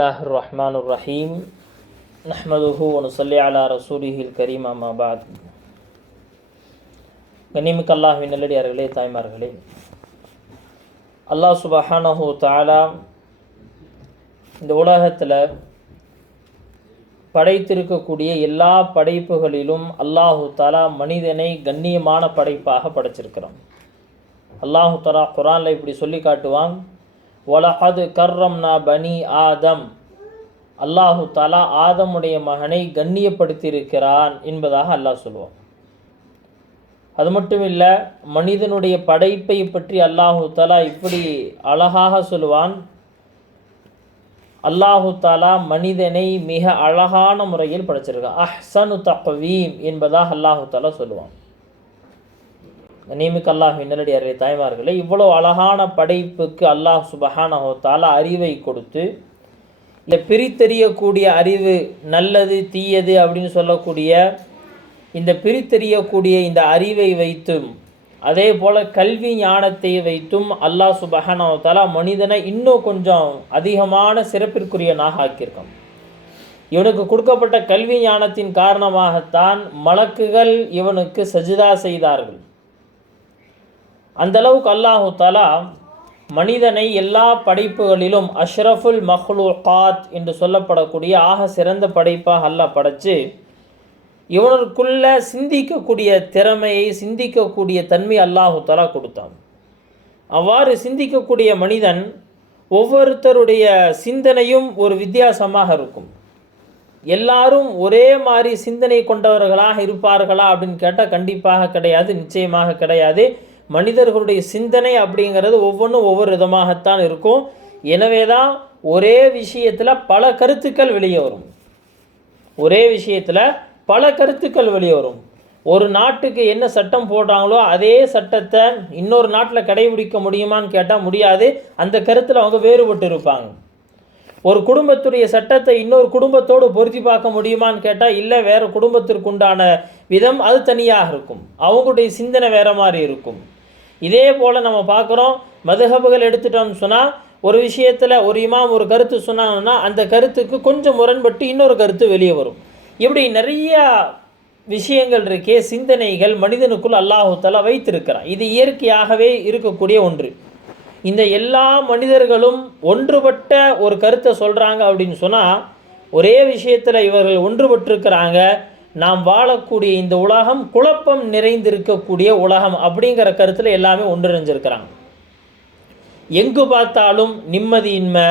பிஸ்மில்லாஹிர் ரஹ்மானிர் ரஹீம் நஹ்மதுஹு வ நுஸல்லி அலா ரசூலிஹில் கரீம் அம்மா பாத். கண்ணியமிக்க அல்லாஹ்வின் நல்லடியார்களே, தாய்மார்களே, அல்லாஹ் சுப்ஹானஹு தஆலா இந்த உலகத்தில் படைத்திருக்கக்கூடிய எல்லா படைப்புகளிலும் அல்லாஹு தஆலா மனிதனை கண்ணியமான படைப்பாக படைச்சிருக்கிறான். அல்லாஹு தஆலா குர்ஆனில் இப்படி சொல்லி காட்டுவான், வலகது கர்ரம்னா பனி ஆதம். அல்லாஹு தஆலா ஆதமுடைய மகனை கண்ணியப்படுத்தியிருக்கிறான் என்பதாக அல்லாஹ் சொல்லுவான். அது மட்டும் இல்லை, மனிதனுடைய படைப்பை பற்றி அல்லாஹு தஆலா இப்படி அழகாக சொல்லுவான். அல்லாஹு தஆலா மனிதனை மிக அழகான முறையில் படைச்சிருக்கான். அஹ்சனு தக்வீம் என்பதாக அல்லாஹு தஆலா சொல்லுவான். கண்ணியமிக்க அல்லாஹ்வின் நல்லடியார்களே, தாய்மார்களே, இவ்வளோ அழகான படைப்புக்கு அல்லாஹ் சுப்ஹானஹு தஆலா அறிவை கொடுத்து, இல்லை பிரித்தெறியக்கூடிய அறிவு, நல்லது தீயது அப்படின்னு சொல்லக்கூடிய இந்த பிரித்தெறியக்கூடிய இந்த அறிவை வைத்தும், அதே போல் கல்வி ஞானத்தை வைத்தும் அல்லாஹ் சுப்ஹானஹு தஆலா மனிதனை இன்னும் கொஞ்சம் அதிகமான சிறப்பிற்குரியனாக ஆக்கியிருக்கான். இவனுக்கு கொடுக்கப்பட்ட கல்வி ஞானத்தின் காரணமாகத்தான் மலக்குகள் இவனுக்கு சஜிதா செய்தார்கள். அந்தளவுக்கு அல்லாஹு தஆலா மனிதனை எல்லா படைப்புகளிலும் அஷ்ரஃபுல் மஹ்லூகாத் என்று சொல்லப்படக்கூடிய ஆக சிறந்த படைப்பாக அல்லாஹ் படைச்சு, இவனுக்குள்ள சிந்திக்கக்கூடிய திறமையை, சிந்திக்கக்கூடிய தன்மை அல்லாஹு தஆலா கொடுத்தான். அவ்வாறு சிந்திக்கக்கூடிய மனிதன் ஒவ்வொருத்தருடைய சிந்தனையும் ஒரு வித்தியாசமாக இருக்கும். எல்லாரும் ஒரே மாதிரி சிந்தனை கொண்டவர்களாக இருப்பார்களா அப்படின்னு கேட்டால் கண்டிப்பாக கிடையாது, நிச்சயமாக கிடையாது. மனிதர்களுடைய சிந்தனை அப்படிங்கிறது ஒவ்வொன்றும் ஒவ்வொரு விதமாகத்தான் இருக்கும். எனவே தான் ஒரே விஷயத்தில் பல கருத்துக்கள் வெளியே வரும். ஒரே விஷயத்தில் பல கருத்துக்கள் வெளியே வரும். ஒரு நாட்டுக்கு என்ன சட்டம் போடுறாங்களோ அதே சட்டத்தை இன்னொரு நாட்டில் கடைபிடிக்க முடியுமான்னு கேட்டால் முடியாது. அந்த கருத்தில் அவங்க வேறுபட்டு இருப்பாங்க. ஒரு குடும்பத்துடைய சட்டத்தை இன்னொரு குடும்பத்தோடு பொருத்தி பார்க்க முடியுமான்னு கேட்டால் இல்லை, வேறு குடும்பத்திற்கு உண்டான விதம் அது தனியாக இருக்கும். அவங்களுடைய சிந்தனை வேறு மாதிரி இருக்கும். இதே போல் நம்ம பார்க்குறோம், மதுஹபுகள் எடுத்துட்டோம்னு சொன்னால், ஒரு விஷயத்தில் ஒரு இமாம் ஒரு கருத்து சொன்னாங்கன்னா அந்த கருத்துக்கு கொஞ்சம் முரண்பட்டு இன்னொரு கருத்து வெளியே வரும். இப்படி நிறையா விஷயங்கள் இருக்கே, சிந்தனைகள் மனிதனுக்குள் அல்லாஹு தஆலா வைத்திருக்கிறான். இது இயற்கையாகவே இருக்கக்கூடிய ஒன்று. இந்த எல்லா மனிதர்களும் ஒன்றுபட்ட ஒரு கருத்தை சொல்கிறாங்க அப்படின்னு சொன்னால், ஒரே விஷயத்தில் இவர்கள் ஒன்றுபட்டிருக்கிறாங்க. நாம் வாழக்கூடிய இந்த உலகம் குழப்பம் நிறைந்திருக்கக்கூடிய உலகம் அப்படிங்கிற கருத்தில் எல்லாமே ஒன்றிணைஞ்சிருக்கிறாங்க. எங்கு பார்த்தாலும் நிம்மதியின்மை,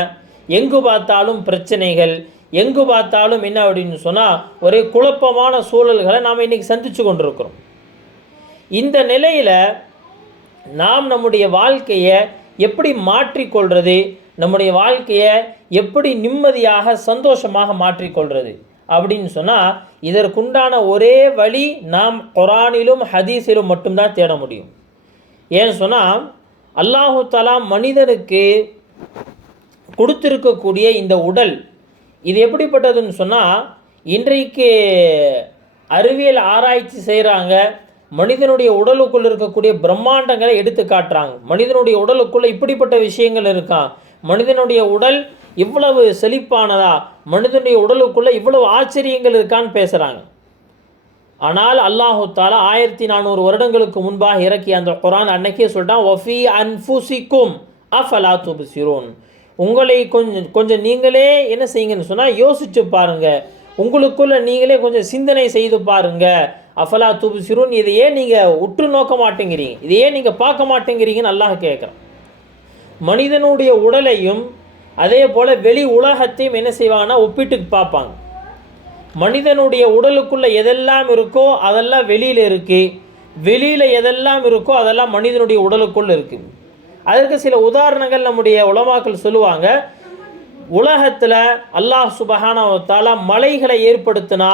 எங்கு பார்த்தாலும் பிரச்சனைகள், எங்கு பார்த்தாலும் என்ன அப்படின்னு சொன்னால் ஒரே குழப்பமான சூழல்களை நாம் இன்றைக்கி சந்தித்து கொண்டிருக்கிறோம். இந்த நிலையில் நாம் நம்முடைய வாழ்க்கையை எப்படி மாற்றிக்கொள்வது, நம்முடைய வாழ்க்கையை எப்படி நிம்மதியாக சந்தோஷமாக மாற்றிக்கொள்வது அப்படின்னு சொன்னால், இதற்குண்டான ஒரே வழி நாம் குர்ஆனிலும் ஹதீஸிலும் மட்டும்தான் தேட முடியும். ஏன்னு சொன்னால், அல்லாஹு தஆலா மனிதனுக்கு கொடுத்திருக்கக்கூடிய இந்த உடல் இது எப்படிப்பட்டதுன்னு சொன்னால், இன்றைக்கு அறிவியல் ஆராய்ச்சி செய்கிறாங்க. மனிதனுடைய உடலுக்குள் இருக்கக்கூடிய பிரம்மாண்டங்களை எடுத்து காட்டுறாங்க. மனிதனுடைய உடலுக்குள்ளே இப்படிப்பட்ட விஷயங்கள் இருக்கான், மனிதனுடைய உடல் இவ்வளவு செழிப்பானதா, மனிதனுடைய உடலுக்குள்ளே இவ்வளவு ஆச்சரியங்கள் இருக்கான்னு பேசுகிறாங்க. ஆனால் அல்லாஹு தஆலா 1400 வருடங்களுக்கு முன்பாக இறக்கிய அந்த குர்ஆன் அன்னைக்கே சொல்லிட்டான், வஃபி அன்ஃபுசிக்கும் அஃபலா துப்சிரூன். உங்களை கொஞ்சம் நீங்களே என்ன செய்யுங்கன்னு சொன்னால் யோசிச்சு பாருங்கள், உங்களுக்குள்ளே நீங்களே கொஞ்சம் சிந்தனை செய்து பாருங்கள். அஃபலா துப்சிரூன், இதையே நீங்கள் உற்று நோக்க மாட்டேங்கிறீங்க, இதையே நீங்கள் பார்க்க மாட்டேங்கிறீங்கன்னு அல்லாஹ் கேட்குறான். மனிதனுடைய உடலையும் அதே போல் வெளி உலகத்தையும் என்ன செய்வாங்கன்னா ஒப்பிட்டு பார்ப்பாங்க. மனிதனுடைய உடலுக்குள்ளே எதெல்லாம் இருக்கோ அதெல்லாம் வெளியில் இருக்குது, வெளியில் எதெல்லாம் இருக்கோ அதெல்லாம் மனிதனுடைய உடலுக்குள்ளே இருக்குது. அதற்கு சில உதாரணங்கள் நம்முடைய உலமாக்கள் சொல்லுவாங்க. உலகத்தில் அல்லாஹ் சுப்ஹானஹு தஆலா மலைகளை ஏற்படுத்தினா,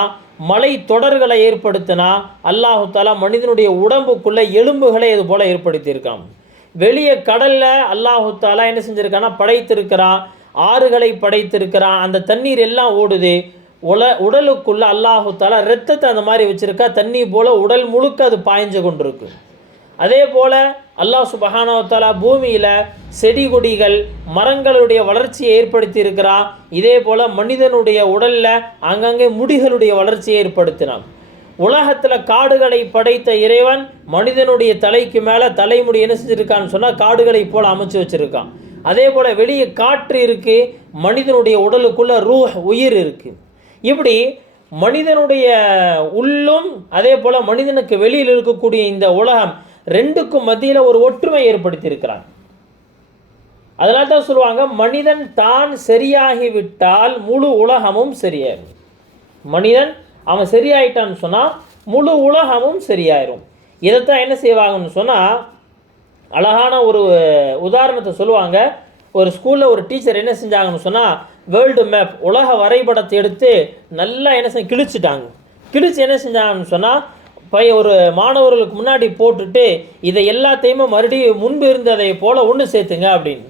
மலை தொடர்களை ஏற்படுத்தினா, அல்லாஹு தஆலா மனிதனுடைய உடம்புக்குள்ளே எலும்புகளை இது போல் ஏற்படுத்தியிருக்கான். வெளியே கடலில் அல்லாஹு தஆலா என்ன செஞ்சுருக்கான்னா படைத்திருக்கிறான், ஆறுகளை படைத்திருக்கிறான். அந்த தண்ணீர் எல்லாம் ஓடுது. உடலுக்குள்ளே அல்லாஹு தஆலா இரத்தத்தை அந்த மாதிரி வச்சுருக்கா, தண்ணி போல் உடல் முழுக்க அது பாய்ஞ்சு கொண்டிருக்கு. அதே போல் அல்லாஹ் சுப்ஹானஹு வ தஆலா பூமியில் செடி கொடிகள் மரங்களுடைய வளர்ச்சியை ஏற்படுத்தி இருக்கிறான். இதே போல் மனிதனுடைய உடலில் அங்கங்கே முடிகளுடைய வளர்ச்சியை ஏற்படுத்தினான். உலகத்தில் காடுகளை படைத்த இறைவன் மனிதனுடைய தலைக்கு மேலே தலைமுடி என்ன செஞ்சுருக்கான்னு சொன்னால் காடுகளை போல் அமைச்சு வச்சுருக்கான். அதே போல் வெளியே காற்று இருக்குது, மனிதனுடைய உடலுக்குள்ளே ரூஹ் உயிர் இருக்குது. இப்படி மனிதனுடைய உள்ளும் அதே போல் மனிதனுக்கு வெளியில் இருக்கக்கூடிய இந்த உலகம் ரெண்டுக்கும் மத்தியில் ஒரு ஒற்றுமை ஏற்படுத்தியிருக்கிறான். அதனால தான் சொல்லுவாங்க, மனிதன் தான் சரியாகிவிட்டால் முழு உலகமும் சரியாயிரும். மனிதன் அவன் சரியாயிட்டான்னு சொன்னால் முழு உலகமும் சரியாயிரும். இதைத்தான் என்ன செய்வாங்கன்னு சொன்னால், அழகான ஒரு உதாரணத்தை சொல்லுவாங்க. ஒரு ஸ்கூலில் ஒரு டீச்சர் என்ன செஞ்சாங்கன்னு சொன்னால், வேர்ல்டு மேப் உலக வரைபடத்தை எடுத்து நல்லா என்ன கிழிச்சிட்டாங்க. கிழிச்சு என்ன செஞ்சாங்கன்னு சொன்னால், ஒரு மாணவர்களுக்கு முன்னாடி போட்டுட்டு இதை எல்லாத்தையுமே மறுபடியும் முன்பு இருந்ததை போல் ஒன்று சேர்த்துங்க அப்படின்னு.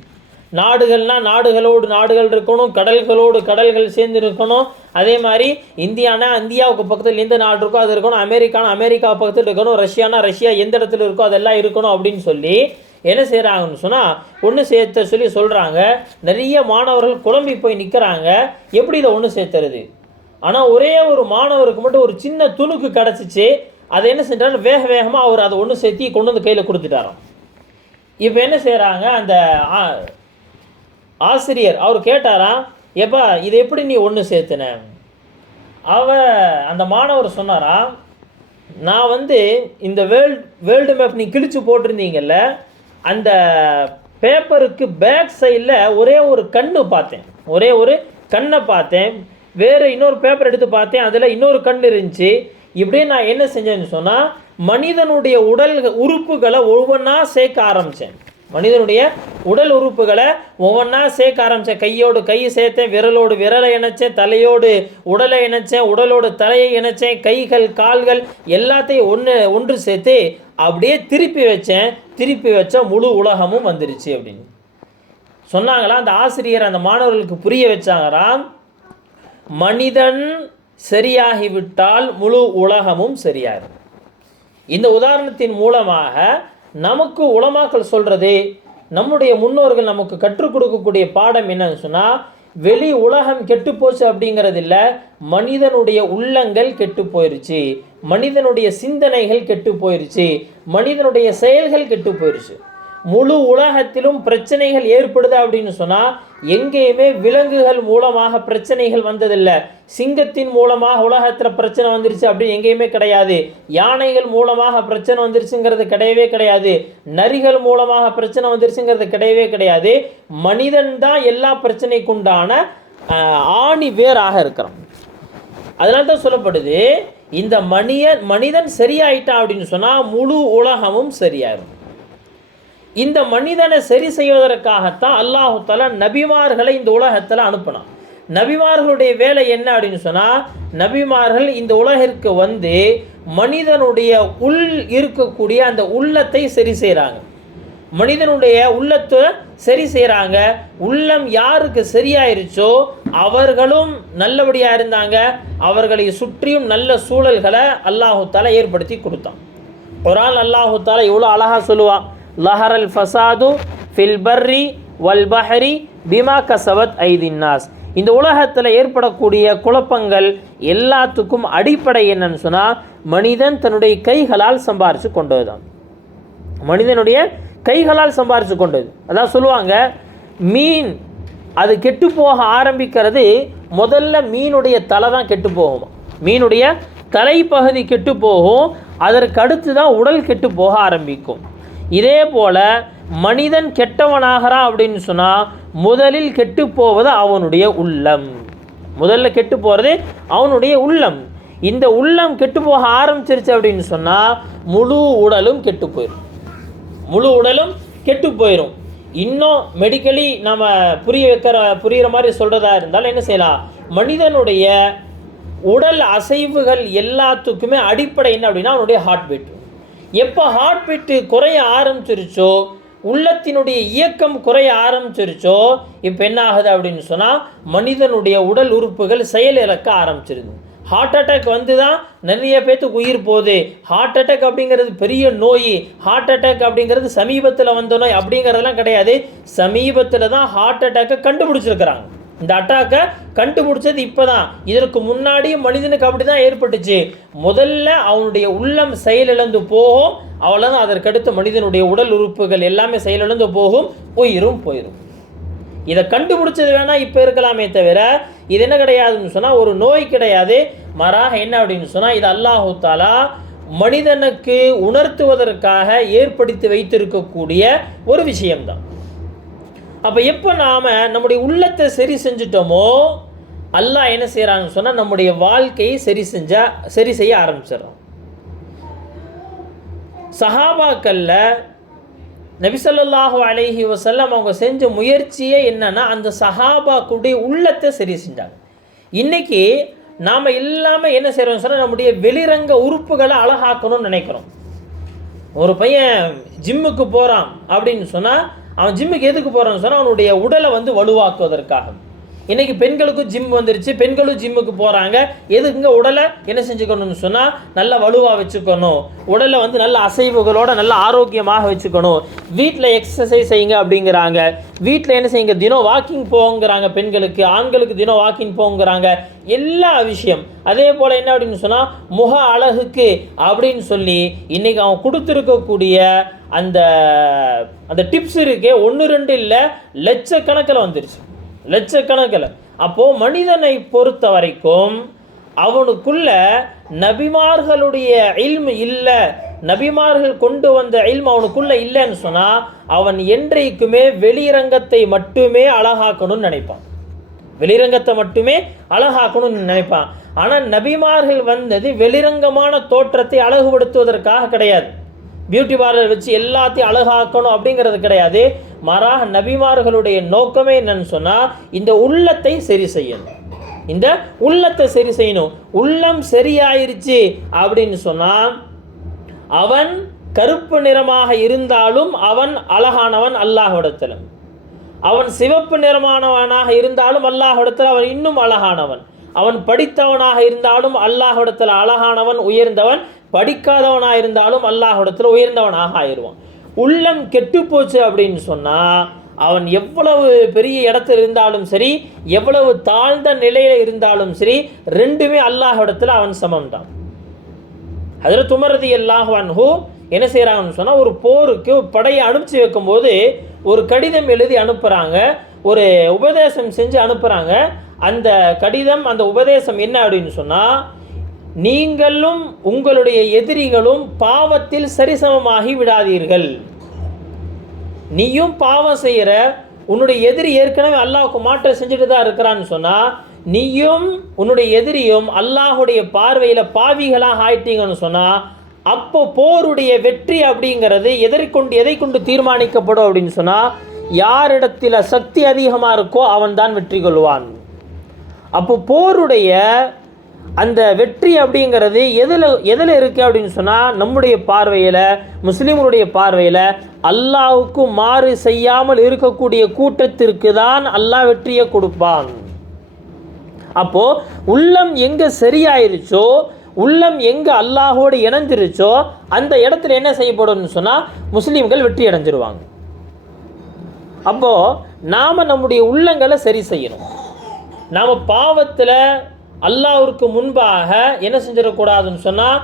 நாடுகள்னால் நாடுகளோடு நாடுகள் இருக்கணும், கடல்களோடு கடல்கள் சேர்ந்து இருக்கணும். அதே மாதிரி இந்தியானா இந்தியாவுக்கு பக்கத்தில் எந்த நாடு இருக்கோ அது இருக்கணும், அமெரிக்கானா அமெரிக்கா பக்கத்தில் இருக்கணும், ரஷ்யானா ரஷ்யா எந்த இடத்துல இருக்கோ அதெல்லாம் இருக்கணும் அப்படின்னு சொல்லி என்ன செய்கிறாங்கன்னு சொன்னால் ஒன்று சேர்த்த சொல்லி சொல்கிறாங்க. நிறைய மாணவர்கள் குழம்பி போய் நிற்கிறாங்க, எப்படி இதை ஒன்று சேர்த்துறது. ஆனால் ஒரே ஒரு மாணவருக்கு மட்டும் ஒரு சின்ன துணுக்கு கிடச்சிச்சு. அதை என்ன செஞ்சாலும் வேக வேகமாக அவர் அதை ஒன்று சேர்த்தி கொண்டு வந்து கையில் கொடுத்துட்டாராம். இப்போ என்ன செய்கிறாங்க, அந்த ஆசிரியர் அவர் கேட்டாராம், எப்பா இதை எப்படி நீ ஒன்று சேர்த்துன? அந்த மாணவர் சொன்னாராம், நான் இந்த வேர்ல்டு மேப் நீ கிழிச்சு போட்டிருந்தீங்கல்ல, அந்த பேப்பருக்கு பேக் சைடில் ஒரே ஒரு கண்ணு பார்த்தேன், ஒரே ஒரு கண்ணை பார்த்தேன். வேறு இன்னொரு பேப்பர் எடுத்து பார்த்தேன், அதில் இன்னொரு கண் இருந்துச்சு. இப்படியே நான் என்ன செஞ்சேன்னு சொன்னால், மனிதனுடைய உடல் உறுப்புகளை ஒவ்வொன்றா சேர்க்க ஆரம்பித்தேன். மனிதனுடைய உடல் உறுப்புகளை ஒவ்வொன்றா சேர்க்க ஆரம்பித்தேன். கையோடு கையை சேர்த்தேன், விரலோடு விரலை இணைச்சேன், தலையோடு உடலை இணைச்சேன், உடலோடு தலையை இணைச்சேன், கைகள் கால்கள் எல்லாத்தையும் ஒன்று சேர்த்து அப்படியே திருப்பி வச்சேன். திருப்பி வச்சா முழு உலகமும் வந்துருச்சு அப்படின்னு சொன்னாங்களா. அந்த ஆசிரியர் அந்த மாணவர்களுக்கு புரிய வச்சாங்களாம், மனிதன் சரியாகிவிட்டால் முழு உலகமும் சரியாகும். இந்த உதாரணத்தின் மூலமாக நமக்கு உலமாக்கள் சொல்கிறது, நம்முடைய முன்னோர்கள் நமக்கு கற்றுக் கொடுக்கக்கூடிய பாடம் என்னன்னு சொன்னால், வெளி உலகம் கெட்டு போச்சு அப்படிங்கிறது இல்லை, மனிதனுடைய உள்ளங்கள் கெட்டு போயிருச்சு, மனிதனுடைய சிந்தனைகள் கெட்டு போயிருச்சு, மனிதனுடைய செயல்கள் கெட்டு போயிருச்சு. முழு உலகத்திலும் பிரச்சனைகள் ஏற்படுது அப்படின்னு சொன்னால் எங்கேயுமே விலங்குகள் மூலமாக பிரச்சனைகள் வந்ததில்லை. சிங்கத்தின் மூலமாக உலகத்தில் பிரச்சனை வந்துருச்சு அப்படின்னு எங்கேயுமே கிடையாது. யானைகள் மூலமாக பிரச்சனை வந்துருச்சுங்கிறது கிடையவே கிடையாது. நரிகள் மூலமாக பிரச்சனை வந்துருச்சுங்கிறது கிடையவே கிடையாது. மனிதன் தான் எல்லா பிரச்சனைக்குண்டான ஆணி வேறாக இருக்கிறான். அதனால தான் சொல்லப்படுது, இந்த மனிதன் சரியாயிட்டான் அப்படின்னு சொன்னால் முழு உலகமும் சரியாயிரும். இந்த மனிதனை சரி செய்வதற்காகத்தான் அல்லாஹு தஆலா நபிமார்களை இந்த உலகத்தில் அனுப்பினான். நபிமார்களுடைய வேலை என்ன அப்படின்னு சொன்னால், நபிமார்கள் இந்த உலகிற்கு மனிதனுடைய உள் இருக்கக்கூடிய அந்த உள்ளத்தை சரி செய்கிறாங்க. மனிதனுடைய உள்ளத்தை சரி செய்கிறாங்க. உள்ளம் யாருக்கு சரியாயிருச்சோ அவர்களும் நல்லபடியாக இருந்தாங்க. அவர்களை சுற்றியும் நல்ல சூழல்களை அல்லாஹு தஆலா ஏற்படுத்தி கொடுத்தான். குர்ஆன் அல்லாஹு தஆலா இவ்வளோ அழகாக சொல்லுவான், லஹரல் ஃபசாது ஃபில் பர்ரி வல் பஹரி பிமா கஸபத் ஐதின் நாஸ். இந்த உலகத்தில் ஏற்படக்கூடிய குழப்பங்கள் எல்லாத்துக்கும் அடிப்படை என்னன்னு சொன்னால், மனிதன் தன்னுடைய கைகளால் சம்பாரித்து கொண்டது தான். மனிதனுடைய கைகளால் சம்பாரித்து கொண்டது. அதான் சொல்லுவாங்க, மீன் அது கெட்டு போக ஆரம்பிக்கிறது முதல்ல மீனுடைய தலை தான் கெட்டு போகும். மீனுடைய தலைப்பகுதி கெட்டு போகும், அதற்கு அடுத்து தான் உடல் கெட்டு போக ஆரம்பிக்கும். இதே போல் மனிதன் கெட்டவனாகிறான் அப்படின்னு சொன்னால் முதலில் கெட்டு போவது அவனுடைய உள்ளம். முதல்ல கெட்டு போகிறது அவனுடைய உள்ளம். இந்த உள்ளம் கெட்டு போக ஆரம்பிச்சிருச்சு அப்படின்னு சொன்னால் முழு உடலும் கெட்டு போயிடும். முழு உடலும் கெட்டு போயிடும். இன்னும் மெடிக்கலி நம்ம புரிகிற மாதிரி சொல்கிறதா இருந்தால் என்ன செய்யலாம், மனிதனுடைய உடல் அசைவுகள் எல்லாத்துக்குமே அடிப்படை என்ன அப்படின்னா அவனுடைய ஹார்ட் பீட். எப்போ ஹார்ட் பீட்டு குறைய ஆரம்பிச்சிருச்சோ, உள்ளத்தினுடைய இயக்கம் குறைய ஆரம்பிச்சிருச்சோ, இப்போ என்ன ஆகுது அப்படின்னு சொன்னால் மனிதனுடைய உடல் உறுப்புகள் செயலிழக்க ஆரம்பிச்சிருது. ஹார்ட் அட்டாக் வந்து தான் நிறைய பேர்த்துக்கு உயிர் போகுது. ஹார்ட் அட்டாக் அப்படிங்கிறது பெரிய நோய், ஹார்ட் அட்டாக் அப்படிங்கிறது சமீபத்தில் வந்த நோய் அப்படிங்கிறதெல்லாம் கிடையாது. சமீபத்தில் தான் ஹார்ட் அட்டாக்கை கண்டுபிடிச்சிருக்கிறாங்க. இந்த அட்டாக்கை கண்டுபிடிச்சது இப்போ தான். இதற்கு முன்னாடியும் மனிதனுக்கு அப்படி தான் ஏற்பட்டுச்சு. முதல்ல அவனுடைய உள்ளம் செயலிழந்து போகும், அவ்வளோதான். அதற்கடுத்து மனிதனுடைய உடல் உறுப்புகள் எல்லாமே செயலிழந்து போகும், உயிரும் போயிடும். இதை கண்டுபிடிச்சது வேணால் இப்போ இருக்கலாமே தவிர இது என்ன கிடையாதுன்னு சொன்னால் ஒரு நோய் கிடையாது. மாறாக என்ன அப்படின்னு சொன்னால் இது அல்லாஹு தாலா மனிதனுக்கு உணர்த்துவதற்காக ஏற்படுத்தி வைத்திருக்கக்கூடிய ஒரு விஷயம்தான். அப்போ எப்போ நாம் நம்முடைய உள்ளத்தை சரி செஞ்சிட்டோமோ அல்லாஹ் என்ன செய்கிறான்னு சொன்னால் நம்முடைய வாழ்க்கையை சரி செய்ய ஆரம்பிச்சிடறோம். சஹாபாக்கள்ல நபி ஸல்லல்லாஹு அலைஹி வஸல்லம் அவங்க செஞ்ச முயற்சியே என்னன்னா அந்த சஹாபாக்குடைய உள்ளத்தை சரி செஞ்சாங்க. இன்னைக்கு நாம் எல்லாமே என்ன செய்கிறோம் சொன்னால் நம்முடைய வெளிரங்க உறுப்புகளை அழகாக்கணும்னு நினைக்கிறோம். ஒரு பையன் ஜிம்முக்கு போகிறான் அப்படின்னு சொன்னால் அவன் ஜிம்முக்கு எதுக்கு போகிறான்னு சொன்னால் அவனுடைய உடலை வலுவாக்குவதற்காக. இன்றைக்கி பெண்களுக்கும் ஜிம் வந்துருச்சு, பெண்களும் ஜிம்முக்கு போகிறாங்க. எதுக்குங்க? உடலை என்ன செஞ்சுக்கணும்னு சொன்னால் நல்லா வலுவாக வச்சுக்கணும், உடலை நல்ல அசைவுகளோட நல்ல ஆரோக்கியமாக வச்சுக்கணும். வீட்டில் எக்ஸசைஸ் செய்யுங்க அப்படிங்கிறாங்க. வீட்டில் என்ன செய்யுங்க? தினம் வாக்கிங் போங்கிறாங்க பெண்களுக்கு, ஆண்களுக்கு தினம் வாக்கிங் போங்கிறாங்க. எல்லா விஷயம் அதே போல் என்ன அப்படின்னு சொன்னால் முக அழகுக்கு அப்படின்னு சொல்லி இன்றைக்கி அவன் கொடுத்துருக்கக்கூடிய அந்த அந்த டிப்ஸ் இருக்கே, 1 2 இல்லை, லட்சக்கணக்கில் வந்துருச்சு, லட்சக்கணக்கில். அப்போது மனிதனை பொறுத்த வரைக்கும் அவனுக்குள்ள நபிமார்களுடைய இல்மு இல்லை, நபிமார்கள் கொண்டு வந்த இல்மு அவனுக்குள்ள இல்லைன்னு சொன்னால் அவன் என்றைக்குமே வெளிரங்கத்தை மட்டுமே அழகாக்கணும்னு நினைப்பான், வெளிரங்கத்தை மட்டுமே அழகாக்கணும்னு நினைப்பான். ஆனால் நபிமார்கள் வந்தது வெளிரங்கமான தோற்றத்தை அழகுபடுத்துவதற்காக கிடையாது, பியூட்டி பார்லர் வச்சு எல்லாத்தையும் அழகாக்கணும் அப்படிங்கிறது கிடையாது. மாறாக நபிமார்களுடைய நோக்கமே என்னன்னு சொன்னால் இந்த உள்ளத்தை சரி செய்யணும், இந்த உள்ளத்தை சரி செய்யணும். உள்ளம் சரியாயிருச்சு அப்படின்னு சொன்னால் அவன் கருப்பு நிறமாக இருந்தாலும் அவன் அழகானவன் அல்லாஹ்விடத்தில், அவன் சிவப்பு நிறமானவனாக இருந்தாலும் அல்லாஹ்விடத்தில் அவன் இன்னும் அழகானவன், அவன் படித்தவனாக இருந்தாலும் அல்லாஹ்விடத்தில் அழகானவன் உயர்ந்தவன், படிக்காதவனாக இருந்தாலும் அல்லாஹ்விடத்தில் உயர்ந்தவனாக ஆயிடுவான். உள்ளம் கெட்டு போச்சு அப்படின்னு சொன்னால் அவன் எவ்வளவு பெரிய இடத்துல இருந்தாலும் சரி, எவ்வளவு தாழ்ந்த நிலையில் இருந்தாலும் சரி, ரெண்டுமே அல்லாஹ்விடத்தில் அவன் சமம்தான். ஹஜ்ரத் உமர் ரலியல்லாஹு அன்ஹு என்ன செய்கிறாங்கன்னு சொன்னால் ஒரு போருக்கு படையை அனுப்பிச்சு வைக்கும்போது ஒரு கடிதம் எழுதி அனுப்புகிறாங்க, ஒரு உபதேசம் செஞ்சு அனுப்புகிறாங்க. அந்த கடிதம் அந்த உபதேசம் என்ன அப்படின்னு சொன்னால் நீங்களும் உங்களுடைய எதிரிகளும் பாவத்தில் சரிசமமாகி விடாதீர்கள். நீயும் பாவம் செய்கிற, உன்னுடைய எதிரி ஏற்கனவே அல்லாஹ்வுக்கு மாற்றம் செஞ்சுட்டு தான் இருக்கிறான்னு சொன்னால் நீயும் உன்னுடைய எதிரியும் அல்லாஹுடைய பார்வையில் பாவிகளாக ஆயிட்டீங்கன்னு சொன்னால் அப்போ போருடைய வெற்றி அப்படிங்கிறது எதை கொண்டு தீர்மானிக்கப்படும் அப்படின்னு சொன்னால் யாரிடத்தில் சக்தி அதிகமாக இருக்கோ அவன் தான் வெற்றி கொள்வான். அப்போ போருடைய அந்த வெற்றி அப்படிங்கிறது எதில் இருக்குது அப்படின்னு சொன்னால் நம்முடைய பார்வையில், முஸ்லீம்களுடைய பார்வையில் அல்லாஹ்வுக்கு மாறு செய்யாமல் இருக்கக்கூடிய கூட்டத்திற்கு தான் அல்லாஹ் வெற்றியை கொடுப்பான். அப்போது உள்ளம் எங்கே சரியாயிருச்சோ, உள்ளம் எங்கே அல்லாஹோடு இணைஞ்சிருச்சோ அந்த இடத்துல என்ன செய்யப்படும்னு சொன்னால் முஸ்லீம்கள் வெற்றி அடைஞ்சிருவாங்க. அப்போது நாம் நம்முடைய உள்ளங்களை சரி செய்யணும். நாம் பாவத்தில் அல்லாஹ்விற்கு முன்பாக என்ன செஞ்சிடக்கூடாதுன்னு சொன்னால்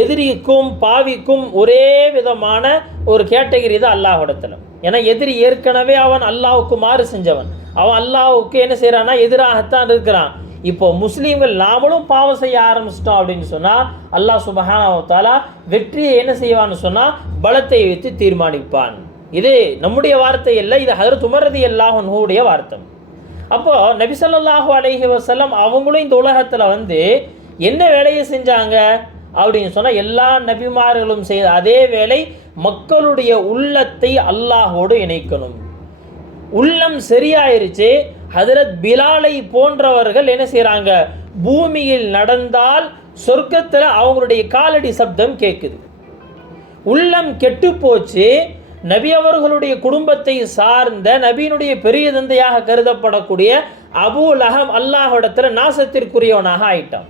எதிரிக்கும் பாவிக்கும் ஒரே விதமான ஒரு கேட்டகரி தான் அல்லாஹ்விடத்தில். ஏன்னா எதிரி ஏற்கனவே அவன் அல்லாஹ்வுக்கு மாறு செஞ்சவன், அவன் அல்லாஹ்வுக்கு என்ன செய்கிறான்னா எதிராகத்தான் இருக்கிறான். இப்போ முஸ்லீம்கள் நாமளும் பாவம் செய்ய ஆரம்பிச்சிட்டோம் அப்படின்னு சொன்னால் அல்லாஹ் சுப்ஹானஹு வ தஆலா வெற்றியை என்ன செய்வான்னு சொன்னால் பலத்தை வைத்து தீர்மானிப்பான். இது நம்முடைய வார்த்தை இல்லை, இது ஹஜ்ரத் உமர் ரலியல்லாஹு அன்ஹுவுடைய வார்த்தை. அப்போது நபி ஸல்லல்லாஹு அலைஹி வஸல்லம் அவங்களும் இந்த உலகத்தில் என்ன வேலையை செஞ்சாங்க அப்படின்னு சொன்னால் எல்லா நபிமார்களும் செய்த அதே வேலை, மக்களுடைய உள்ளத்தை அல்லாஹோடு இணைக்கணும். உள்ளம் சரியாயிருச்சு. ஹஜ்ரத் பிலாலை போன்றவர்கள் என்ன செய்கிறாங்க, பூமியில் நடந்தால் சொர்க்கத்தில் அவங்களுடைய காலடி சப்தம் கேட்குது. உள்ளம் கெட்டு போச்சு. நபி அவர்களுடைய குடும்பத்தை சார்ந்த நபியினுடைய பெரிய தந்தையாக கருதப்படக்கூடிய அபூ லஹப் அல்லாஹ்விடத்தில் நாசத்திற்குரியவனாக ஆயிட்டான்.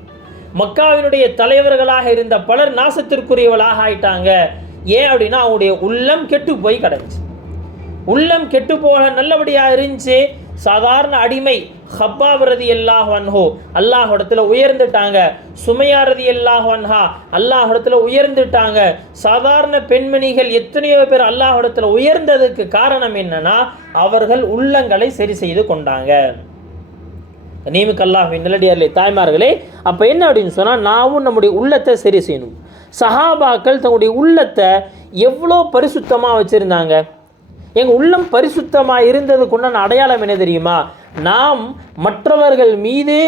மக்காவினுடைய தலைவர்களாக இருந்த பலர் நாசத்திற்குரியவளாக ஆயிட்டாங்க. ஏன் அப்படின்னா அவங்களுடைய உள்ளம் கெட்டு போய் கிடந்துச்சு. உள்ளம் கெட்டு போக நல்லபடியாக இருந்துச்சு. சாதாரண அடிமை ஹப்பாப் ரலியல்லாஹு அன்ஹு அல்லாஹ் இடத்துல உயர்ந்துட்டாங்க. சுமையா ரலியல்லாஹு அன்ஹா அல்லாஹ் இடத்துல உயர்ந்துட்டாங்க. சாதாரண பெண்மணிகள் எத்தனையோ பேர் அல்லாஹ் இடத்துல உயர்ந்ததுக்கு காரணம் என்னன்னா அவர்கள் உள்ளங்களை சரி செய்து கொண்டாங்க. நீமுக்கு அல்லாஹ்வின் நல்லடியார்களே, தாய்மார்களே, அப்போ என்ன அப்படின்னு சொன்னால் நாமும் நம்முடைய உள்ளத்தை சரி செய்யணும். சஹாபாக்கள் தங்களுடைய உள்ளத்தை எவ்வளோ பரிசுத்தமாக வச்சுருந்தாங்க. எங்கள் உள்ளம் பரிசுத்தமாக இருந்ததுக்குண்டான அடையாளம் என்ன தெரியுமா? நாம் மற்றவர்கள் மீது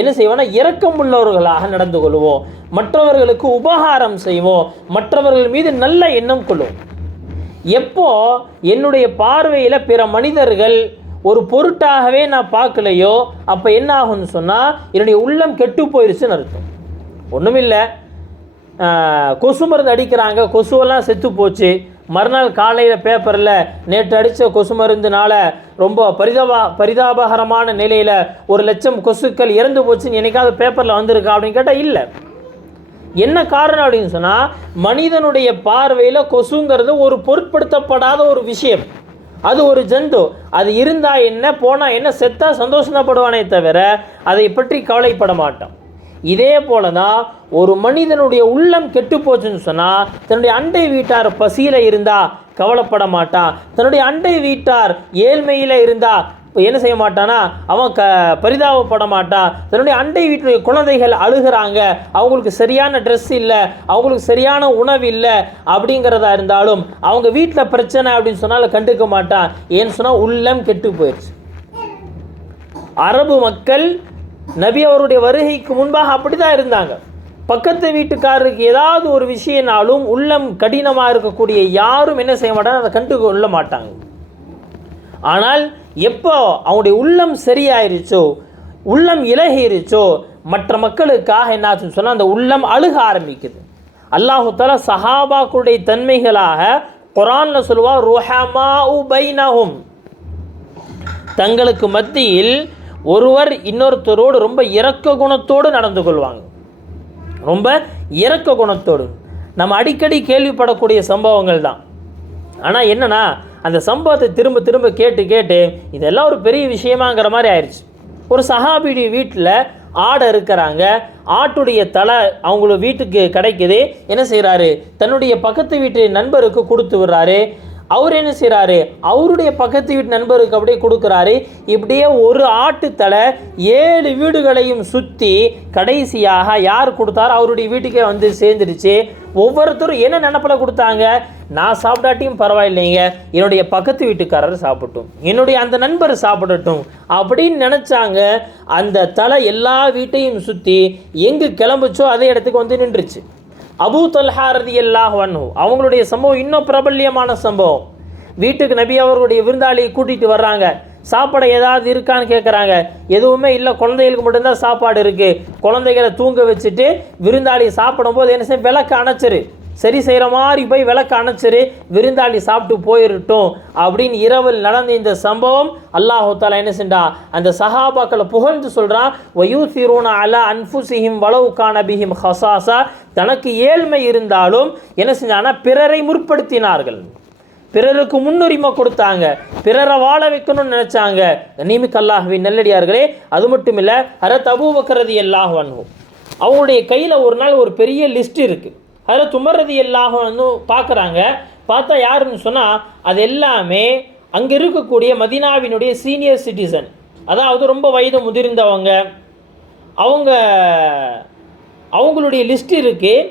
என்ன செய்வோம்னா இரக்கம் உள்ளவர்களாக நடந்து கொள்வோம், மற்றவர்களுக்கு உபகாரம் செய்வோம், மற்றவர்கள் மீது நல்ல எண்ணம் கொள்வோம். எப்போ என்னுடைய பார்வையில் பிற மனிதர்கள் ஒரு பொருட்டாகவே நான் பார்க்கலையோ அப்போ என்ன ஆகும்னு சொன்னால் என்னுடைய உள்ளம் கெட்டு போயிடுச்சுன்னு அர்த்தம். ஒன்றும் இல்லை, கொசு மருந்து அடிக்கிறாங்க, கொசுவெல்லாம் செத்து போச்சு. மறுநாள் காலையில் பேப்பரில் நேற்று அடித்த கொசு மருந்துனால ரொம்ப பரிதாபகரமான நிலையில் 1,00,000 கொசுக்கள் இறந்து போச்சுன்னு என்னைக்காவது பேப்பரில் வந்திருக்கா அப்படின்னு கேட்டால் இல்லை. என்ன காரணம் அப்படின்னு சொன்னால் மனிதனுடைய பார்வையில் கொசுங்கிறது ஒரு பொருட்படுத்தப்படாத ஒரு விஷயம். அது ஒரு ஜந்து. அது இருந்தால் என்ன, போனால் என்ன, செத்தா சந்தோஷப்படுவானே தவிர அதை பற்றி கவலைப்பட மாட்டான். இதே போல தான் ஒரு மனிதனுடைய உள்ளம் கெட்டு போச்சுன்னு சொன்னால் தன்னுடைய அண்டை வீட்டார் பசியில் இருந்தால் கவலைப்பட மாட்டான். தன்னுடைய அண்டை வீட்டார் ஏழ்மையில் இருந்தால் என்ன செய்ய மாட்டானா, அவன் பரிதாபப்பட மாட்டான். தன்னுடைய அண்டை வீட்டுடைய குழந்தைகள் அழுகிறாங்க, அவங்களுக்கு சரியான ட்ரெஸ் இல்லை, அவங்களுக்கு சரியான உணவு இல்லை அப்படிங்கிறதா இருந்தாலும் அவங்க வீட்டில் பிரச்சனை அப்படின்னு சொன்னாலும் கண்டுக்க மாட்டான். ஏன்னு சொன்னால் உள்ளம் கெட்டு போயிடுச்சு. அரபு மக்கள் நபி அவருடைய வருகைக்கு முன்பாக அப்படி தான் இருந்தாங்க. பக்கத்து வீட்டுக்காரருக்கு ஏதாவது ஒரு விஷயம்னாலும் உள்ளம் கடினமாக இருக்கக்கூடிய யாரும் என்ன செய்ய மாட்டாங்க, அதை கண்டு கொள்ள மாட்டாங்க. ஆனால் எப்போ அவங்களுடைய உள்ளம் சரியாயிருச்சோ, உள்ளம் இலகிருச்சோ, மற்ற மக்களுக்காக என்னாச்சுன்னு சொன்னால் அந்த உள்ளம் அழுக ஆரம்பிக்குது. அல்லாஹு தஆலா சஹாபாக்களுடைய தன்மைகளாக குர்ஆனில் சொல்லுவார், ருஹமாஉ பைனஹும், தங்களுக்கு மத்தியில் ஒருவர் இன்னொருத்தரோடு ரொம்ப இரக்க குணத்தோடு நடந்து கொள்வாங்க. ரொம்ப இரக்க குணத்தோடு நம்ம அடிக்கடி கேள்விப்படக்கூடிய சம்பவங்கள் தான். ஆனால் என்னன்னா அந்த சம்பவத்தை திரும்ப திரும்ப கேட்டு கேட்டு இதெல்லாம் ஒரு பெரிய விஷயமாங்கிற மாதிரி ஆயிடுச்சு. ஒரு சஹாபியுடைய வீட்டில் ஆடை இருக்கிறாங்க, ஆட்டுடைய தலை அவங்கள வீட்டுக்கு கிடைக்குது. என்ன செய்கிறாரு, தன்னுடைய பக்கத்து வீட்டு நண்பருக்கு கொடுத்து விடுறாரு. அவர் என்ன செய்கிறாரு, அவருடைய பக்கத்து வீட்டு நண்பருக்கு அப்படியே கொடுக்குறாரு. இப்படியே ஒரு ஆட்டுத்தலை 7 வீடுகளையும் சுற்றி கடைசியாக யார் கொடுத்தாரோ அவருடைய வீட்டுக்கே வந்து சேர்ந்துருச்சு. ஒவ்வொருத்தரும் என்ன நினப்பில் கொடுத்தாங்க, நான் சாப்பிடாட்டியும் பரவாயில்லைங்க, என்னுடைய பக்கத்து வீட்டுக்காரர் சாப்பிட்டோம், என்னுடைய அந்த நண்பர் சாப்பிடட்டும் அப்படின்னு நினச்சாங்க. அந்த தலை எல்லா வீட்டையும் சுற்றி எங்கு கிளம்புச்சோ அதே இடத்துக்கு வந்து நின்றுச்சு. அபூ தல்ஹா ரலியல்லாஹு அன்ஹு அவங்களுடைய சம்பவம் இன்னும் பிரபல்யமான சம்பவம். வீட்டுக்கு நபி அவர்களுடைய விருந்தாளியை கூட்டிகிட்டு வர்றாங்க. சாப்பாடு ஏதாவது இருக்கான்னு கேட்குறாங்க. எதுவுமே இல்லை, குழந்தைகளுக்கு மட்டும்தான் சாப்பாடு இருக்குது. குழந்தைகளை தூங்க வச்சுட்டு விருந்தாளி சாப்பிடும்போது என்ன செய்ய, விளக்கு அணைச்சிரு, சரி செய்கிற மாதிரி போய் விளக்கு அணைச்சிரு, விருந்தாளி சாப்பிட்டு போயிருட்டும் அப்படின்னு இரவில் நடந்த இந்த சம்பவம் அல்லாஹு தஆலா என்ன செஞ்சா, அந்த சஹாபாக்களை புகழ்ந்து சொல்கிறான், வயூசிரூன அலா அன்ஃபுஸிஹிம் வலவ் கான பிஹிம் ஹஸாஸா, தனக்கு ஏழ்மை இருந்தாலும் என்ன செஞ்சாங்கன்னா பிறரை முற்படுத்தினார்கள், பிறருக்கு முன்னுரிமை கொடுத்தாங்க, பிறரை வாழ வைக்கணும்னு நினச்சாங்க. கண்ணியமிக்க அல்லாஹ்வின் நல்லடியார்களே, அது மட்டும் இல்லை, ஹஜ்ரத் அபூபக்கர் ரலியல்லாஹு அன்ஹு அவங்களுடைய கையில் ஒரு நாள் ஒரு பெரிய லிஸ்ட் இருக்குது. ஹஜ்ரத் உமர் ரலியல்லாஹு அன்ஹு பார்க்குறாங்க. பார்த்தா யாருன்னு சொன்னால் அது எல்லாமே அங்கே இருக்கக்கூடிய மதீனாவினுடைய சீனியர் சிட்டிசன், அதாவது ரொம்ப வயது முதிர்ந்தவங்க. அவங்களுடைய லிஸ்ட் இருக்குது,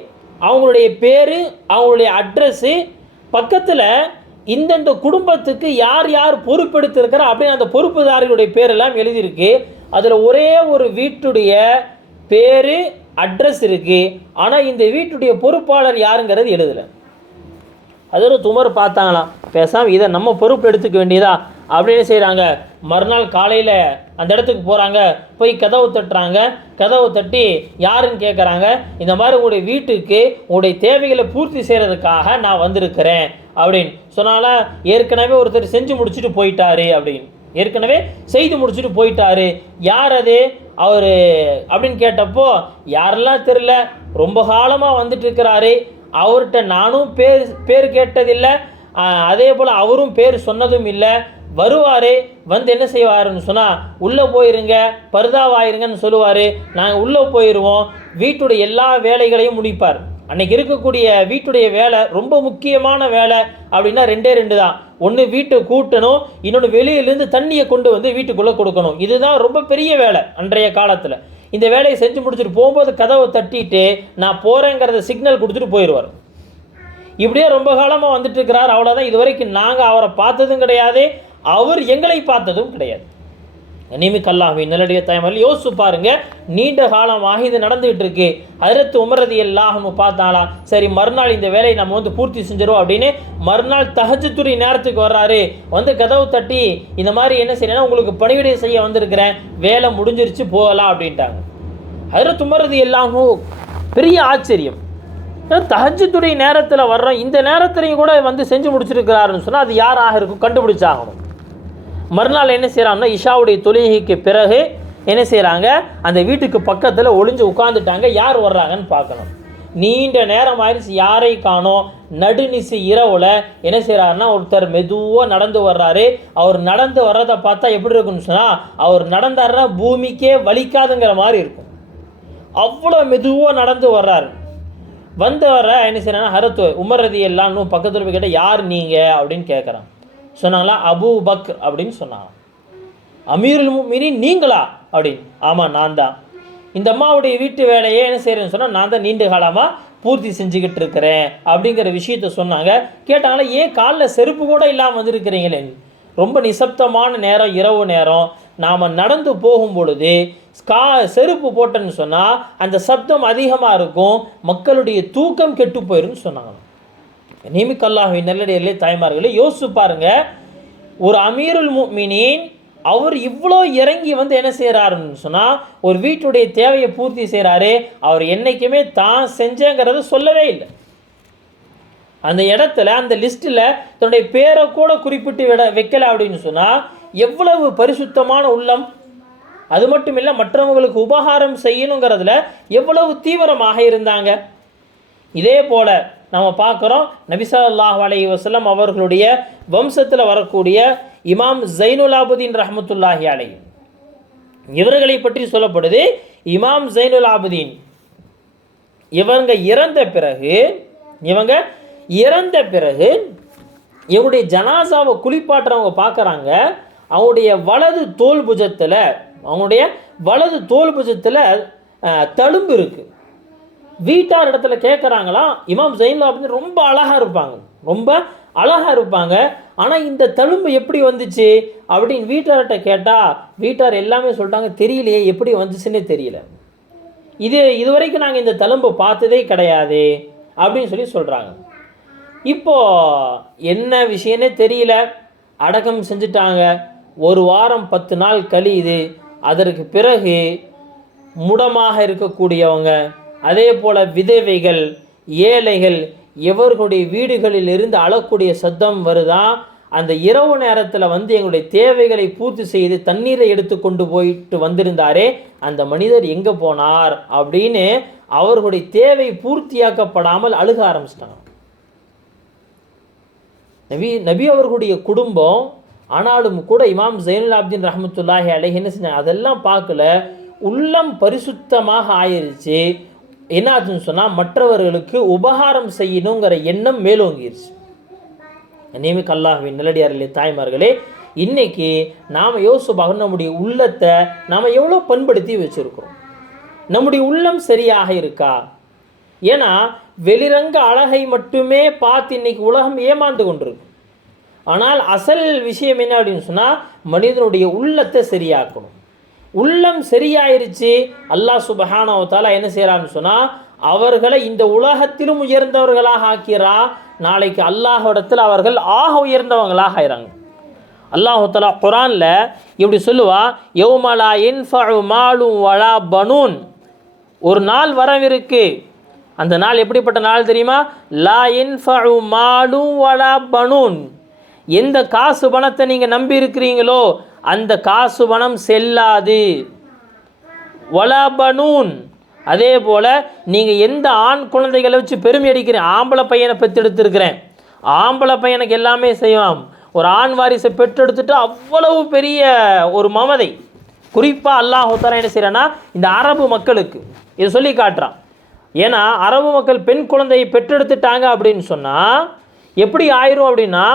அவங்களுடைய பேர், அவங்களுடைய அட்ரஸ்ஸு, பக்கத்தில் இந்தந்த குடும்பத்துக்கு யார் யார் பொறுப்பெடுத்திருக்கிறா அப்படின்னு அந்த பொறுப்புதாரிகளுடைய பேரெல்லாம் எழுதியிருக்கு. அதில் ஒரே ஒரு வீட்டுடைய பேர், அட்ரஸ் இருக்குது, ஆனால் இந்த வீட்டுடைய பொறுப்பாளர் யாருங்கிறது எழுதலை. அதோட உமர் பார்த்தாங்களாம், பேசாமல் இதை நம்ம பொறுப்பு எடுத்துக்க வேண்டியதா அப்படின்னு செய்கிறாங்க. மறுநாள் காலையில் அந்த இடத்துக்கு போகிறாங்க, போய் கதவு தட்டுறாங்க. கதவு தட்டி யாருன்னு கேட்குறாங்க. இந்த மாதிரி உங்களுடைய வீட்டுக்கு உங்களுடைய தேவைகளை பூர்த்தி செய்கிறதுக்காக நான் வந்திருக்கிறேன் அப்படின்னு சொன்னால, ஏற்கனவே ஒருத்தர் செஞ்சு முடிச்சுட்டு போயிட்டாரு அப்படின்னு, ஏற்கனவே செய்து முடிச்சுட்டு போயிட்டாரு. யார் அது? அவர் அப்படின்னு கேட்டப்போ, யாரெல்லாம் தெரில, ரொம்ப காலமாக வந்துட்டு இருக்கிறாரு, அவர்கிட்ட நானும் பேர் கேட்டதில்லை, அதே போல் அவரும் பேர் சொன்னதும் இல்லை, வருவார், வந்து என்ன செய்வாருன்னு சொன்னால், உள்ளே போயிருங்க, பருதாவாயிருங்கன்னு சொல்லுவார், நாங்கள் உள்ளே போயிடுவோம், வீட்டுடைய எல்லா வேலைகளையும் முடிப்பார். அன்றைக்கி இருக்கக்கூடிய வீட்டுடைய வேலை ரொம்ப முக்கியமான வேலை அப்படின்னா ரெண்டு தான். ஒன்று வீட்டை கூட்டணும், இன்னொன்று வெளியிலேருந்து தண்ணியை கொண்டு வந்து வீட்டுக்குள்ளே கொடுக்கணும். இதுதான் ரொம்ப பெரிய வேலை அன்றைய காலத்தில். இந்த வேலையை செஞ்சு முடிச்சுட்டு போகும்போது கதவை தட்டிட்டு நான் போகிறேங்கிறத சிக்னல் கொடுத்துட்டு போயிடுவார். இப்படியே ரொம்ப காலமாக வந்துட்டு இருக்கிறார். அவ்வளோதான். இது வரைக்கும் நாங்கள் அவரை பார்த்ததும் கிடையாது, அவர் எங்களை பார்த்ததும் கிடையாது. கண்ணியமிக்க அல்லாஹ்வின் நல்லடிய தாய்மார்கள், யோசிச்சு பாருங்க, நீண்ட காலமாக இது நடந்துகிட்டு இருக்கு. ஹஜ்ரத் உமர் ரலியல்லாஹு அன்ஹு பார்த்தாலா, சரி மறுநாள் இந்த வேலையை நம்ம வந்து பூர்த்தி செஞ்சிடும் அப்படின்னு மறுநாள் தஹஜ்ஜுதுடைய நேரத்துக்கு வர்றாரு. வந்து கதவு தட்டி இந்த மாதிரி என்ன செய்யணும், உங்களுக்கு பணிவிடை செய்ய வந்திருக்கிறேன், வேலை முடிஞ்சிருச்சு போகலாம் அப்படின்ட்டாங்க. ஹஜ்ரத் உமர் ரலியல்லாஹு அன்ஹு பெரிய ஆச்சரியம், தஹஜ்ஜுதுடைய நேரத்தில் வர்றோம், இந்த நேரத்துலையும் கூட வந்து செஞ்சு முடிச்சிருக்கிறாருன்னு சொன்னால் அது யாராக இருக்கும், கண்டுபிடிச்சாகணும். மறுநாள் என்ன செய்கிறாங்கன்னா, இஷாவுடைய தொழுகைக்கு பிறகு என்ன செய்கிறாங்க, அந்த வீட்டுக்கு பக்கத்தில் ஒளிஞ்சு உட்காந்துட்டாங்க. யார் வர்றாங்கன்னு பார்க்கணும். நீண்ட நேரம் ஆயிடுச்சு, யாரை காணோம். நடுநிசி இரவில் என்ன செய்கிறாருன்னா, ஒருத்தர் மெதுவாக நடந்து வர்றாரு. அவர் நடந்து வர்றதை பார்த்தா எப்படி இருக்குன்னு சொன்னால், அவர் நடந்தாருன்னா பூமிக்கே வலிக்காதுங்கிற மாதிரி இருக்கும். அவ்வளோ மெதுவாக நடந்து வர்றாரு. வந்து வர என்ன செய்யறாங்கன்னா, ஹரத் உமர் ரலியல்லாஹு அன்ஹு பக்கத்தில் போய் கேட்டால், யார் நீங்கள் அப்படின்னு கேட்குறான். சொன்னாங்களா, அபூ பக்ர் அப்படின்னு சொன்னாங்க. அமீருல் முஃமினீன் நீங்களா அப்படின்னு. ஆமாம் நான் தான். இந்த அம்மாவுடைய வீட்டு வேலையை என்ன செய்கிறேன்னு சொன்னால், நான் தான் நீண்ட காலமாக பூர்த்தி செஞ்சுக்கிட்டு இருக்கிறேன் அப்படிங்கிற விஷயத்த சொன்னாங்க. கேட்டாங்களா, ஏன் காலில் செருப்பு கூட இல்லாமல் வந்துருக்கிறீங்களே. ரொம்ப நிசப்தமான நேரம், இரவு நேரம், நாம் நடந்து போகும் பொழுது செருப்பு போட்டேன்னு சொன்னால் அந்த சப்தம் அதிகமாக இருக்கும், மக்களுடைய தூக்கம் கெட்டு போயிடும்னு சொன்னாங்க. நியமிக்க அல்லாஹ்வின் நல்லடியார்களே தாய்மார்களே, யோசிச்சு பாருங்க, ஒரு அமீருல் முஃமினீன் அவர் இவ்வளோ இறங்கி வந்து என்ன செய்கிறாருன்னு சொன்னால், ஒரு வீட்டுடைய தேவையை பூர்த்தி செய்கிறாரு. அவர் என்றைக்குமே தான் செஞ்சேங்கிறத சொல்லவே இல்லை. அந்த இடத்துல அந்த லிஸ்ட்டில் தன்னுடைய பேரை கூட குறிப்பிட்டு வைக்கலை அப்படின்னு சொன்னால் எவ்வளவு பரிசுத்தமான உள்ளம். அது மட்டும் இல்லை, மற்றவங்களுக்கு உபகாரம் செய்யணுங்கிறதுல எவ்வளவு தீவிரமாக இருந்தாங்க. இதே போல் நம்ம பார்க்குறோம், நபி ஸல்லல்லாஹு அலைஹி வஸல்லம் அவர்களுடைய வம்சத்தில் வரக்கூடிய இமாம் ஜைனுல் ஆபிதீன் ரஹ்மத்துல்லாஹி அலைஹி, இவர்களை பற்றி சொல்லப்படுது. இமாம் ஜைனுல் ஆபிதீன் இவங்க இறந்த பிறகு இவருடைய ஜனாசாவை குளிப்பாட்டுறவங்க பார்க்குறாங்க, அவங்களுடைய வலது தோல் புஜத்தில் தழும்பு இருக்குது. வீட்டார் இடத்துல கேட்குறாங்களாம், இமாம் ஜைனுல் ஆபிதீன் ரொம்ப அழகாக இருப்பாங்க, ஆனால் இந்த தழும்பு எப்படி வந்துச்சு அப்படின்னு வீட்டார்கிட்ட கேட்டால் வீட்டார் எல்லாமே சொல்லிட்டாங்க, தெரியலையே, எப்படி வந்துச்சுன்னே தெரியல, இது வரைக்கும் நாங்கள் இந்த தழும்பை பார்த்ததே கிடையாது அப்படின்னு சொல்லி சொல்கிறாங்க. இப்போது என்ன விஷயன்னே தெரியல, அடக்கம் செஞ்சுட்டாங்க. 1 வாரம் 10 நாள் கழியுது. அதற்கு பிறகு முடமாக இருக்கக்கூடியவங்க, அதே போல் விதவைகள், ஏழைகள், எவர்களுடைய வீடுகளில் இருந்து அழக்கூடிய சத்தம் வருதான். அந்த இரவு நேரத்தில் வந்து எங்களுடைய தேவைகளை பூர்த்தி செய்து தண்ணீரை எடுத்து கொண்டு போயிட்டு வந்திருந்தாரே, அந்த மனிதர் எங்கே போனார் அப்படின்னு அவர்களுடைய தேவை பூர்த்தியாக்கப்படாமல் அழுக ஆரம்பிச்சிட்டாங்க. நபி அவர்களுடைய குடும்பம், ஆனாலும் கூட இமாம் ஜைனுல் ஆபிதீன் ரஹ்மத்துல்லாஹி அலைஹி என்ன செஞ்சாங்க, அதெல்லாம் பார்க்கல, உள்ளம் பரிசுத்தமாக ஆயிருச்சு. என்ன ஆச்சுன்னு சொன்னால், மற்றவர்களுக்கு உபகாரம் செய்யணுங்கிற எண்ணம் மேலோங்கிருச்சு. நியமிக்க அல்லாஹ்வின் நல்லடியார்களே தாய்மார்களே, இன்னைக்கு நாம் யோசிப்பாக நம்முடைய உள்ளத்தை நாம் எவ்வளோ பண்படுத்தி வச்சுருக்கிறோம். நம்முடைய உள்ளம் சரியாக இருக்கா? ஏன்னா வெளிரங்க அழகை மட்டுமே பார்த்து இன்னைக்கு உலகம் ஏமாந்து கொண்டிருக்கு. ஆனால் அசல் விஷயம் என்ன அப்படின்னு சொன்னால், மனிதனுடைய உள்ளத்தை சரியாக்கணும். உள்ளம் சரியாயிருச்சு, அல்லாஹ் சுப்ஹானஹு வ தஆலா என்ன செய்கிறான்னு சொன்னால், அவர்களை இந்த உலகத்திலும் உயர்ந்தவர்களாக ஆக்கிறா. நாளைக்கு அல்லாஹ்விடத்தில் அவர்கள் ஆக உயர்ந்தவங்களாக ஆகிறாங்க. அல்லாஹு தஆலா குர்ஆனில் இப்படி சொல்லுவா, யௌம லா யன்ஃபஉ மாலும் வலா பனூன். ஒரு நாள் வரவிருக்கு. அந்த நாள் எப்படிப்பட்ட நாள் தெரியுமா? லா யன்ஃபஉ மாலும் வலா பனூன். எந்த காசு பணத்தை நீங்கள் நம்பி இருக்கிறீங்களோ அந்த காசு பணம் செல்லாது. வலபனூன். அதே போல் நீங்கள் எந்த ஆண் குழந்தைகளை வச்சு பெருமை அடிக்கிறேன், ஆம்பளை பையனை பெற்றெடுத்திருக்கிறேன், ஆம்பளை பையனுக்கு எல்லாமே செய்வான், ஒரு ஆண் வாரிசை பெற்றெடுத்துட்டு அவ்வளவு பெரிய ஒரு மமதை. குறிப்பாக அல்லாஹ் தஆலா என்ன செய்கிறான்னா இந்த அரபு மக்களுக்கு இதை சொல்லி காட்டுறான். ஏன்னா அரபு மக்கள் பெண் குழந்தையை பெற்றெடுத்துட்டாங்க அப்படின்னு சொன்னால் எப்படி ஆயிரும் அப்படின்னா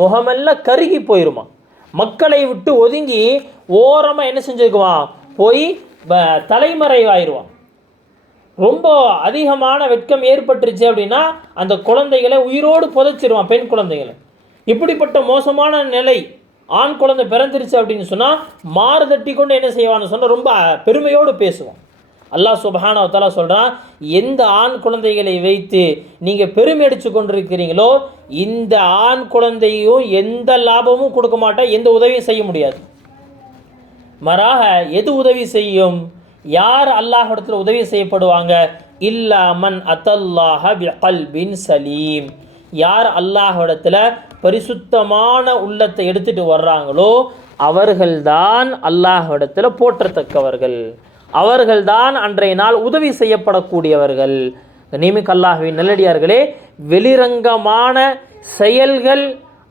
முகமெல்லாம் கருகி போயிருமா, மக்களை விட்டு ஒதுங்கி ஓரமாக என்ன செஞ்சுக்குவான், போய் தலைமறைவாயிருவான். ரொம்ப அதிகமான வெட்கம் ஏற்பட்டுருச்சு அப்படின்னா அந்த குழந்தைகளை உயிரோடு புதைச்சிருவான், பெண் குழந்தைகளை. இப்படிப்பட்ட மோசமான நிலை ஆண் குழந்தை பிறந்துருச்சு அப்படின்னு சொன்னால் மாறுதட்டி கொண்டு என்ன செய்வான்னு சொன்னால் ரொம்ப பெருமையோடு பேசுவான். அல்லாஹ் சுப்ஹானஹு வ தஆலா சொல்கிறான், எந்த ஆண் குழந்தைகளை வைத்து நீங்கள் பெருமை அடித்து கொண்டிருக்கிறீங்களோ இந்த ஆண் குழந்தையும் எந்த லாபமும் கொடுக்க மாட்டா, எந்த உதவியும் செய்ய முடியாது. மாறாக எது உதவி செய்யும், யார் அல்லாஹ்விடத்தில் உதவி செய்யப்படுவாங்க, இல்லா மன் அத்தல்லாஹ பிகல்பின் சலீம், யார் அல்லாஹ்விடத்தில் பரிசுத்தமான உள்ளத்தை எடுத்துகிட்டு வர்றாங்களோ அவர்கள்தான் அல்லாஹ்விடத்தில் போற்றத்தக்கவர்கள், அவர்கள்தான் அன்றைய நாள் உதவி செய்யப்படக்கூடியவர்கள். கண்ணியமிக்க அல்லாஹ்வின் நல்லடியார்களே, வெளிரங்கமான செயல்கள்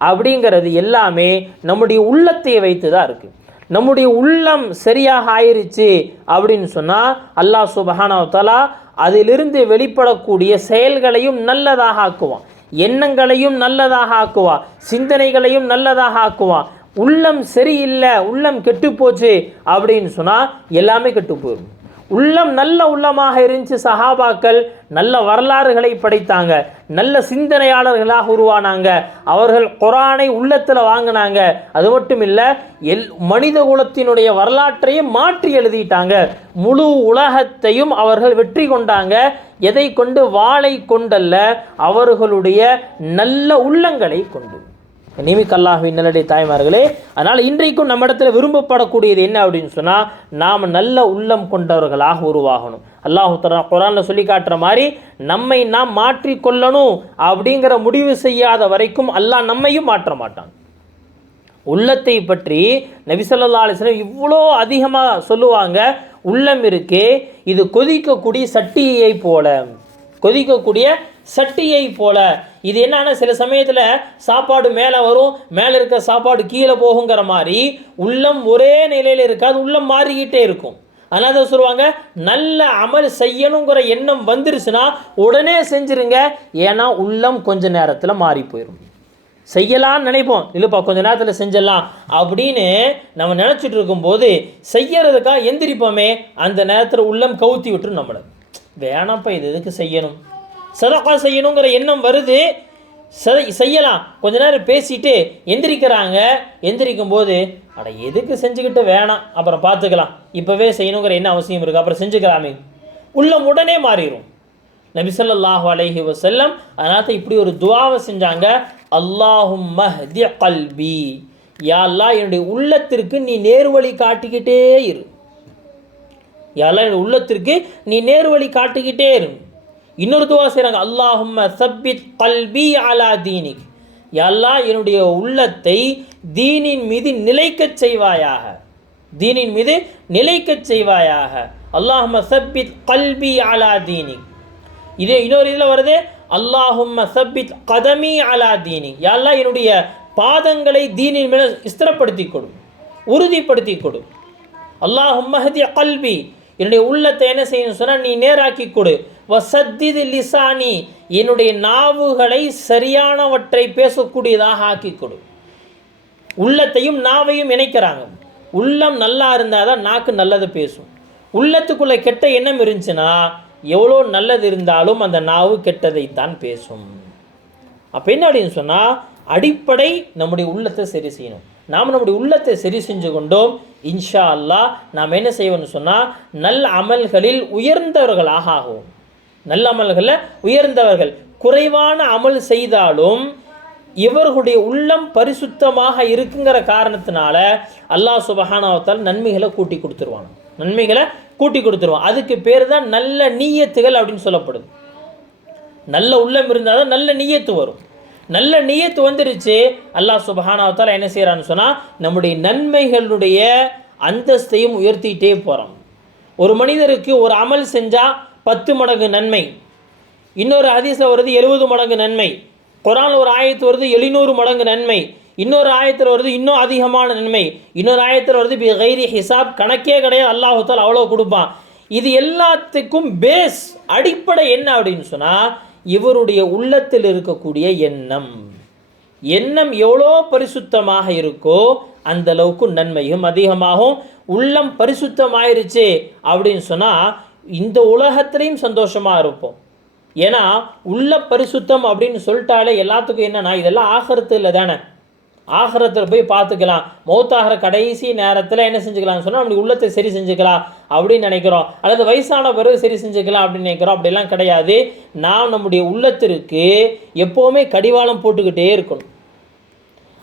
அப்படிங்கிறது எல்லாமே நம்முடைய உள்ளத்தை வைத்து தான் இருக்குது. நம்முடைய உள்ளம் சரியாக ஆயிருச்சு அப்படின்னு சொன்னால் அல்லாஹ் சுப்ஹானஹு வ தஆலா அதிலிருந்து வெளிப்படக்கூடிய செயல்களையும் நல்லதாக ஆக்குவான், எண்ணங்களையும் நல்லதாக ஆக்குவான், சிந்தனைகளையும் நல்லதாக ஆக்குவான். உள்ளம் சரியில்லை, உள்ளம் கெட்டு போச்சு அப்படின்னு சொன்னால் எல்லாமே கெட்டு போயிடும். உள்ளம் நல்ல உள்ளமாக இருந்துச்சு, சஹாபாக்கள் நல்ல வரலாறுகளை படைத்தாங்க, நல்ல சிந்தனையாளர்களாக உருவானாங்க, அவர்கள் குர்ஆனை உள்ளத்தில் வாங்கினாங்க. அது மட்டும் இல்லை, மனித குலத்தினுடைய வரலாற்றையே மாற்றி எழுதிட்டாங்க, முழு உலகத்தையும் அவர்கள் வெற்றி கொண்டாங்க. எதை கொண்டு? வாளை கொண்டல்ல, அவர்களுடைய நல்ல உள்ளங்களை கொண்டு. நியமிக்க அல்லாஹ்வின் நல்லடி தாய்மார்களே, அதனால் இன்றைக்கும் நம்ம இடத்துல விரும்பப்படக்கூடியது என்ன அப்படின்னு சொன்னால் நாம் நல்ல உள்ளம் கொண்டவர்களாக உருவாகணும். அல்லாஹ் தஆலா குர்ஆனில் சொல்லி காட்டுற மாதிரி நம்மை நாம் மாற்றிக்கொள்ளணும் அப்படிங்கிற முடிவு செய்யாத வரைக்கும் அல்லாஹ் நம்மையும் மாற்ற மாட்டான். உள்ளத்தை பற்றி நபி ஸல்லல்லாஹு அலைஹி வஸல்லம் இவ்வளோ அதிகமாக சொல்லுவாங்க. உள்ளம் இருக்கே இது கொதிக்கக்கூடிய சட்டியை போல, கொதிக்கக்கூடிய சட்டியை போல. இது என்னன்னா சில சமயத்தில் சாப்பாடு மேலே வரும், மேலே இருக்க சாப்பாடு கீழே போகுங்கிற மாதிரி உள்ளம் ஒரே நிலையில் இருக்காது, உள்ளம் மாறிக்கிட்டே இருக்கும். அதனால தான் சொல்லுவாங்க, நல்ல அமல் செய்யணுங்கிற எண்ணம் வந்துருச்சுன்னா உடனே செஞ்சுருங்க, ஏன்னா உள்ளம் கொஞ்ச நேரத்தில் மாறி போயிடும். செய்யலான்னு நினைப்போம், இல்லைப்பா கொஞ்ச நேரத்தில் செஞ்சிடலாம் அப்படின்னு நம்ம நினச்சிட்டு இருக்கும்போது செய்யறதுக்காக எந்திரிப்போமே, அந்த நேரத்தில் உள்ளம் கவுத்தி விட்டுரும் நம்மளை. வேணாம்ப்பா இது எதுக்கு செய்யணும், சதகா செய்யணுங்கிற எண்ணம் வருது, செய்யலாம், கொஞ்ச நேரம் பேசிட்டு எந்திரிக்கிறாங்க. எந்திரிக்கும் போது அட எதுக்கு செஞ்சுக்கிட்டு வேணாம், அப்புறம் பார்த்துக்கலாம், இப்போவே செய்யணுங்கிற என்ன அவசியம் இருக்குது, அப்புறம் செஞ்சுக்கலாமே, உள்ளம் உடனே மாறிடும். நபி ஸல்லல்லாஹு அலைஹி வஸல்லம் அதனால இப்படி ஒரு துஆவை செஞ்சாங்க, அல்லாஹும்ம ஹ்தி கல்பி, யா அல்லாஹ் என்னுடைய உள்ளத்திற்கு நீ நேர்வழி காட்டிக்கிட்டே இரு, யா அல்லாஹ் என்னுடைய உள்ளத்திற்கு நீ நேர்வழி காட்டிக்கிட்டே இரு. இன்னொரு துவா செய்கிறாங்க, அல்லாஹும்ம சப்பித் கல்பி அலா தீனிக், யா அல்லாஹ் என்னுடைய உள்ளத்தை தீனின் மீது நிலைக்கச் செய்வாயாக, தீனின் மீது நிலைக்கச் செய்வாயாக. அல்லாஹும்ம சப்பித் கல்பி அலா தீனிக். இதே இன்னொரு இதில் வருது, அல்லாஹும்ம சப்பித் கதமி அலா தீனி, யா அல்லாஹ் என்னுடைய பாதங்களை தீனின் மேலே ஸ்திரப்படுத்தி கொடு, உறுதிப்படுத்தி கொடு. அல்லாஹும்ம ஹ்தி கல்பி, என்னுடைய உள்ளத்தை என்ன செய்யணும் சொன்னால் நீ நேராக்கி கொடு. வசத்திது லிசானி, என்னுடைய நாவுகளை சரியானவற்றை பேசக்கூடியதாக ஆக்கி கொடு. உள்ளத்தையும் நாவையும் இணைக்கிறாங்க. உள்ளம் நல்லா இருந்தால் தான் நாக்கு நல்லது பேசும். உள்ளத்துக்குள்ளே கெட்ட எண்ணம் இருந்துச்சுன்னா எவ்வளோ நல்லது இருந்தாலும் அந்த நாவு கெட்டதைத்தான் பேசும். அப்போ என்ன அப்படின்னு சொன்னால் அடிப்படை நம்முடைய உள்ளத்தை சரி செய்யணும். நாம் நம்முடைய உள்ளத்தை சரி செஞ்சு கொண்டோம், இன்ஷா அல்லாஹ் நாம் என்ன செய்வோம்னு சொன்னால் நல்ல அமல்களில் உயர்ந்தவர்களாக ஆகும். நல்ல அமல்களில் உயர்ந்தவர்கள். குறைவான அமல் செய்தாலும் இவர்களுடைய உள்ளம் பரிசுத்தமாக இருக்குங்கிற காரணத்தினால அல்லாஹ் சுப்ஹானஹு வ தஆலா நன்மைகளை கூட்டி கொடுத்துருவாங்க, நன்மைகளை கூட்டி கொடுத்துருவான். அதுக்கு பேர் தான் நல்ல நீயத்துகள் அப்படின்னு சொல்லப்படுது. நல்ல உள்ளம் இருந்தால் தான் நல்ல நீயத்து வரும். நல்ல நீயத்து வந்துருச்சு, அல்லாஹ் சுப்ஹானஹு வ தஆலா என்ன செய்கிறான்னு சொன்னால் நம்முடைய நன்மைகளுடைய அந்தஸ்தையும் உயர்த்திக்கிட்டே போகிறோம். ஒரு மனிதருக்கு ஒரு அமல் செஞ்சால் 10 மடங்கு நன்மை, இன்னொரு ஹதீஸில் வருது 70 மடங்கு நன்மை, குர்ஆன் ஒரு ஆயத்து வருது 700 மடங்கு நன்மை, இன்னொரு ஆயத்தில் வருது இன்னும் அதிகமான நன்மை, இன்னொரு ஆயத்தில் வருது பி கைரி ஹிசாப், கணக்கே கிடையாது, அல்லாஹ் தஆலா அவ்வளோ கொடுப்பான். இது எல்லாத்துக்கும் பேஸ் அடிப்படை என்ன அப்படின்னு சொன்னால் இவருடைய உள்ளத்தில் இருக்கக்கூடிய எண்ணம். எண்ணம் எவ்வளோ பரிசுத்தமாக இருக்கோ அந்த அளவுக்கு நன்மையும் அதிகமாகும். உள்ளம் பரிசுத்தமாயிருச்சு அப்படின்னு சொன்னால் இந்த உலகத்திலையும் சந்தோஷமாக இருப்போம். ஏன்னா உள்ள பரிசுத்தம் அப்படின்னு சொல்லிட்டாலே எல்லாத்துக்கும் என்னன்னா இதெல்லாம் ஆகிரத்தில் தானே, ஆகிரத்தில் போய் பார்த்துக்கலாம், மௌத்தாகிற கடைசி நேரத்தில் என்ன செஞ்சுக்கலாம்னு சொன்னால் நம்மளுடைய உள்ளத்தை சரி செஞ்சுக்கலாம் அப்படின்னு நினைக்கிறோம், அல்லது வயசான பிறகு சரி செஞ்சுக்கலாம் அப்படின்னு நினைக்கிறோம். அப்படிலாம் கிடையாது. நாம் நம்முடைய உள்ளத்திற்கு எப்போவுமே கடிவாளம் போட்டுக்கிட்டே இருக்கணும்.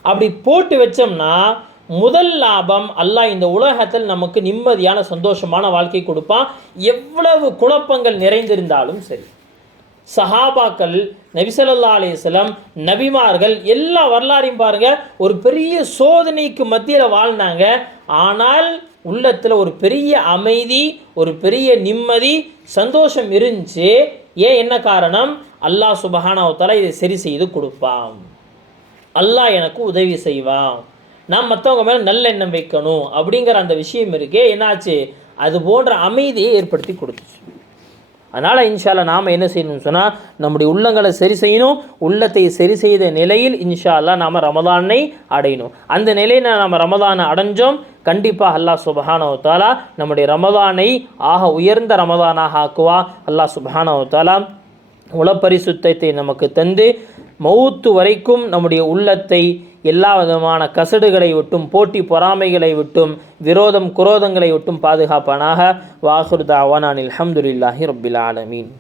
அப்படி போட்டு வச்சோம்னா முதல் லாபம் அல்லாஹ் இந்த உலகத்தில் நமக்கு நிம்மதியான சந்தோஷமான வாழ்க்கை கொடுப்பான். எவ்வளவு குழப்பங்கள் நிறைந்திருந்தாலும் சரி. சஹாபாக்கள், நபி ஸல்லல்லாஹு அலைஹி வஸல்லம், நபிமார்கள் எல்லா வரலாறையும் பாருங்க, ஒரு பெரிய சோதனைக்கு மத்தியில் வாழ்ந்தாங்க. ஆனால் உள்ளத்தில் ஒரு பெரிய அமைதி, ஒரு பெரிய நிம்மதி, சந்தோஷம் இருந்துச்சு. ஏன், என்ன காரணம்? அல்லாஹ் சுப்ஹானஹு வ தஆலா இதை சரி செய்து கொடுப்பான், அல்லாஹ் எனக்கு உதவி செய்வான், நான் மற்றவங்க மேலே நல்ல எண்ணம் வைக்கணும் அப்படிங்கிற அந்த விஷயம் இருக்கே, என்னாச்சு, அது போன்ற அமைதியை ஏற்படுத்தி கொடுத்துச்சு. அதனால் இன்ஷா அல்லாஹ் நாம் என்ன செய்யணும்னு சொன்னால் நம்முடைய உள்ளங்களை சரி செய்யணும். உள்ளத்தை சரி செய்த நிலையில் இன்ஷா அல்லாஹ் நாம் ரமதானை அடையணும். அந்த நிலையில் நாம் ரமதானை அடைஞ்சோம், கண்டிப்பாக அல்லாஹ் சுப்ஹானஹு வ தஆலா நம்முடைய ரமதானை ஆக உயர்ந்த ரமதானாக ஆக்குவா. அல்லாஹ் சுப்ஹானஹு வ தஆலா உளப்பரிசுத்தத்தை நமக்கு தந்து மௌத்து வரைக்கும் நம்முடைய உள்ளத்தை எல்லா விதமான கசடுகளை விட்டும், போட்டி பொறாமைகளை விட்டும், விரோதம் குரோதங்களை விட்டும் பாதுகாப்பானாக. வாஹிரு தஅவானா அல்ஹம்துலில்லாஹி ரப்பில் ஆலமீன்.